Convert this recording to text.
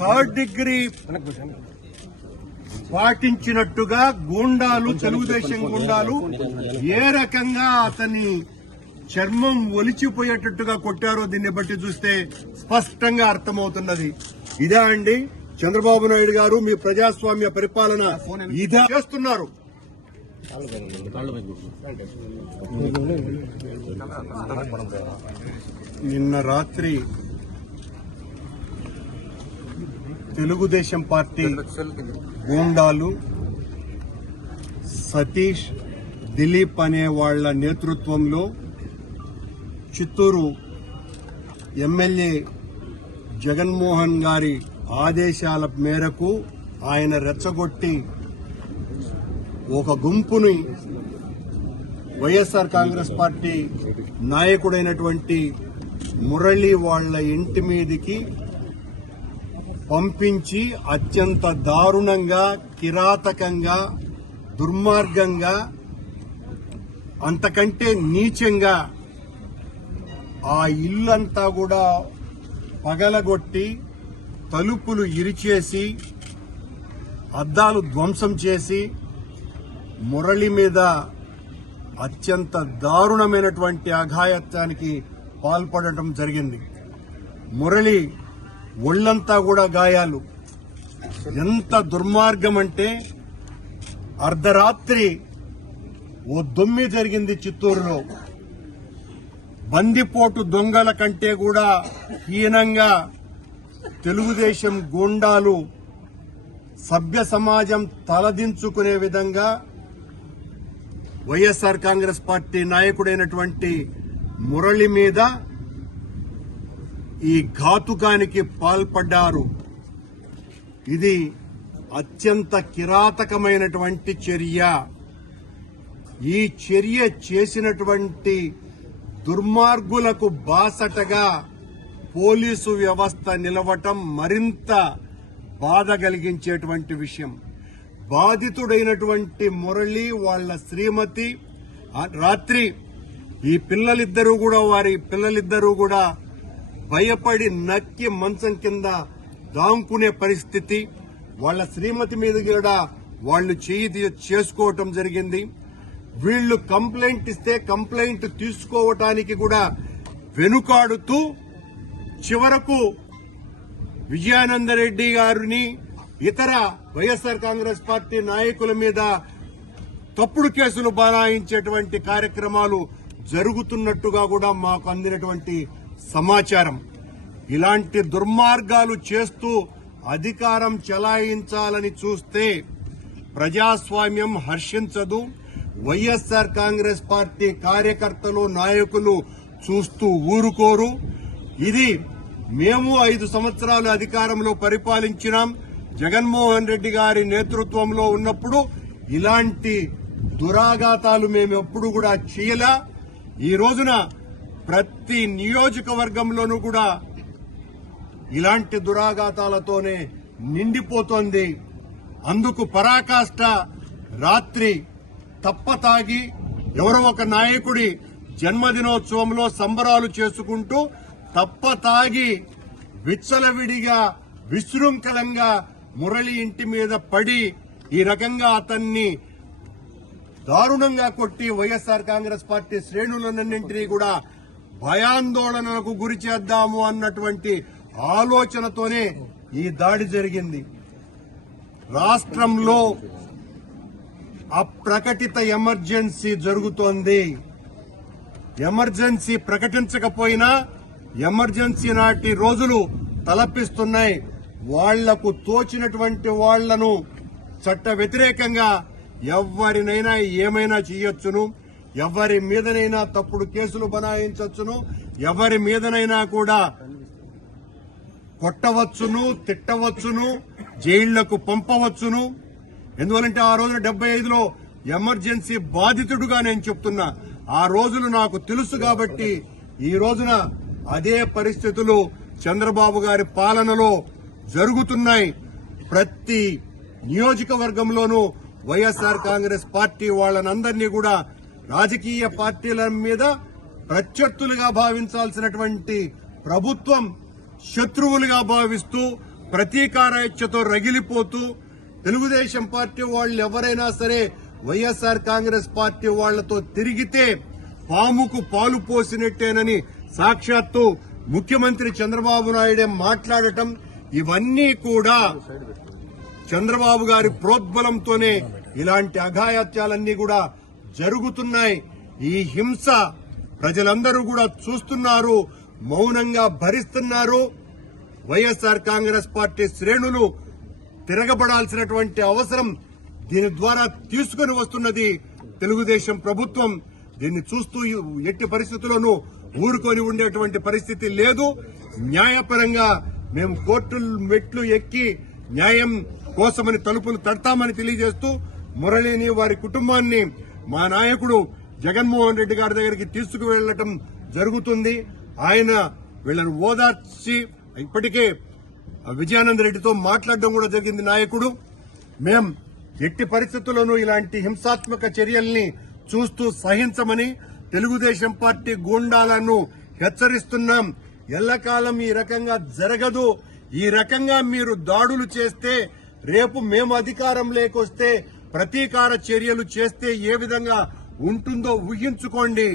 third degree పాటించినట్టుగా గూండాలు తెలుగుదేశం గూండాలు ఏ రకంగా అతని చర్మం ఒలిచిపోయేటట్టుగా కొట్టారో దీన్ని బట్టి చూస్తే స్పష్టంగా అర్థమవుతున్నది ఇదే అండి చంద్రబాబు నాయుడు గారు మీ ప్రజాస్వామ్య పరిపాలన ఇదే చేస్తున్నారు నిన్న రాత్రి తెలుగుదేశం పార్టీ గూండాలు సతీష్ దిలీప్ అనే వాళ్ళ నేతృత్వంలో చిత్తూరు ఎమ్మెల్యే జగన్మోహన్ గారి ఆదేశాల మేరకు ఆయన రెచ్చగొట్టి ఒక గుంపుని వైఎస్ఆర్ కాంగ్రెస్ పార్టీ నాయకుడైనటువంటి మురళి వాళ్ల ఇంటి మీదికి పంపించి అత్యంత దారుణంగా కిరాతకంగా దుర్మార్గంగా అంతకంటే నీచంగా ఆ ఇల్లంతా కూడా పగలగొట్టి తలుపులు ఇరిచేసి అద్దాలు ధ్వంసం చేసి మురళి మీద అత్యంత దారుణమైనటువంటి అఘాయత్వానికి పాల్పడటం జరిగింది మురళి ఒళ్ళంతా కూడా గాయాలు ఎంత దుర్మార్గం అంటే అర్ధరాత్రి ఓ దొమ్మి జరిగింది చిత్తూరులో బందిపోటు దొంగల కంటే కూడా హీనంగా తెలుగుదేశం గూండాలు సభ్య సమాజం తలదించుకునే విధంగా వైఎస్ఆర్ కాంగ్రెస్ పార్టీ నాయకుడైనటువంటి మురళి మీద ఈ ఘాతుకానికి పాల్పడ్డారు ఇది అత్యంత కిరాతకమైనటువంటి చర్య ఈ చర్య చేసినటువంటి దుర్మార్గులకు బాసటగా పోలీసు వ్యవస్థ నిలవటం మరింత బాధ కలిగించేటువంటి విషయం బాధితుడైనటువంటి మురళి వాళ్ల శ్రీమతి రాత్రి ఈ పిల్లలిద్దరూ కూడా వారి పిల్లలిద్దరూ కూడా భయపడి నక్కి మంచం కింద దాంకునే పరిస్థితి వాళ్ల శ్రీమతి మీద కూడా వాళ్లు చేయి చేసుకోవటం జరిగింది వీళ్లు కంప్లైంట్ ఇస్తే కంప్లైంట్ తీసుకోవటానికి కూడా వెనుకాడుతూ చివరకు విజయానందరెడ్డి గారిని ఇతర వైఎస్ఆర్ కాంగ్రెస్ పార్టీ నాయకుల మీద తప్పుడు కేసులు బనాయించేటువంటి కార్యక్రమాలు జరుగుతున్నట్టుగా కూడా మాకు అందినటువంటి సమాచారం ఇలాంటి దుర్మార్గాలు చేస్తూ అధికారం చలాయించాలని చూస్తే ప్రజాస్వామ్యం హర్షించదు వైఎస్ఆర్ కాంగ్రెస్ పార్టీ కార్యకర్తలు నాయకులు చూస్తూ ఊరుకోరు ఇది మేము ఐదు సంవత్సరాలు అధికారంలో పరిపాలించినాం జగన్మోహన్ రెడ్డి గారి నేతృత్వంలో ఉన్నప్పుడు ఇలాంటి దురాఘాతాలు మేము ఎప్పుడు కూడా చేయలే ఈ రోజున ప్రతి నియోజకవర్గంలోనూ కూడా ఇలాంటి దురాఘాతాలతోనే నిండిపోతోంది అందుకు పరాకాష్ట రాత్రి తప్ప తాగి ఎవరో ఒక నాయకుడి జన్మదినోత్సవంలో సంబరాలు చేసుకుంటూ తప్ప తాగి విచ్చలవిడిగా విశృంఖలంగా మురళి ఇంటి మీద పడి ఈ రకంగా అతన్ని దారుణంగా కొట్టి వైఎస్ఆర్ కాంగ్రెస్ పార్టీ శ్రేణులన్నింటినీ కూడా భయాందోళనలకు గురి చేద్దాము అన్నటువంటి ఆలోచనతోనే ఈ దాడి జరిగింది రాష్ట్రంలో అప్రకటిత ఎమర్జెన్సీ జరుగుతోంది ఎమర్జెన్సీ ప్రకటించకపోయినా ఎమర్జెన్సీ నాటి రోజులు తలపిస్తున్నాయి వాళ్లకు తోచినటువంటి వాళ్లను చట్ట వ్యతిరేకంగా ఎవరినైనా ఏమైనా చేయొచ్చును ఎవరి మీదనైనా తప్పుడు కేసులు బనాయించవచ్చును ఎవరి మీదనైనా కూడా కొట్టవచ్చును తిట్టవచ్చును జైళ్లకు పంపవచ్చును ఎందువలంటే ఆ రోజున డెబ్బై ఐదులో ఎమర్జెన్సీ బాధితుడుగా నేను చెప్తున్నా ఆ రోజులు నాకు తెలుసు కాబట్టి ఈ రోజున అదే పరిస్థితులు చంద్రబాబు గారి పాలనలో జరుగుతున్నాయి ప్రతి నియోజకవర్గంలోనూ వైఎస్ఆర్ కాంగ్రెస్ పార్టీ వాళ్ళనందరినీ కూడా రాజకీయ పార్టీల మీద ప్రత్యర్థులుగా భావించాల్సినటువంటి ప్రభుత్వం శత్రువులుగా భావిస్తూ ప్రతీకారాయచ్చతో రగిలిపోతూ తెలుగుదేశం పార్టీ వాళ్ళు ఎవరైనా సరే వైఎస్ఆర్ కాంగ్రెస్ పార్టీ వాళ్లతో తిరిగితే పాముకు పాలు పోసినట్టేనని సాక్షాత్తు ముఖ్యమంత్రి చంద్రబాబు నాయుడే మాట్లాడటం ఇవన్నీ కూడా చంద్రబాబు గారి ప్రోద్బలంతోనే ఇలాంటి అఘాయత్యాలన్నీ కూడా జరుగుతున్నాయి ఈ హింస ప్రజలందరూ కూడా చూస్తున్నారు మౌనంగా భరిస్తున్నారు వైఎస్ఆర్ కాంగ్రెస్ పార్టీ శ్రేణులు తిరగబడాల్సినటువంటి అవసరం దీని ద్వారా తీసుకుని వస్తున్నది తెలుగుదేశం ప్రభుత్వం దీన్ని చూస్తూ ఎట్టి పరిస్థితుల్లోనూ ఊరుకొని ఉండేటువంటి పరిస్థితి లేదు న్యాయపరంగా మేము కోర్టు మెట్లు ఎక్కి న్యాయం కోసమని తలుపులు తడతామని తెలియజేస్తూ మురళిని వారి కుటుంబాన్ని మా నాయకుడు జగన్మోహన్ రెడ్డి గారి దగ్గరికి తీసుకువెళ్లటం జరుగుతుంది ఆయన వీళ్ళను ఓదార్చి ఇప్పటికే విజయానంద రెడ్డితో మాట్లాడడం కూడా జరిగింది నాయకుడు మేం ఎట్టి పరిస్థితుల్లోనూ ఇలాంటి హింసాత్మక చర్యల్ని చూస్తూ సహించమని తెలుగుదేశం పార్టీ గూండాలను హెచ్చరిస్తున్నాం ఎల్లకాలం ఈ రకంగా జరగదు ఈ రకంగా మీరు దాడులు చేస్తే రేపు మేము అధికారం లేకొస్తే ప్రతీకార చర్యలు చేస్తే ఏ విధంగా ఉంటుందో ఊహించుకోండి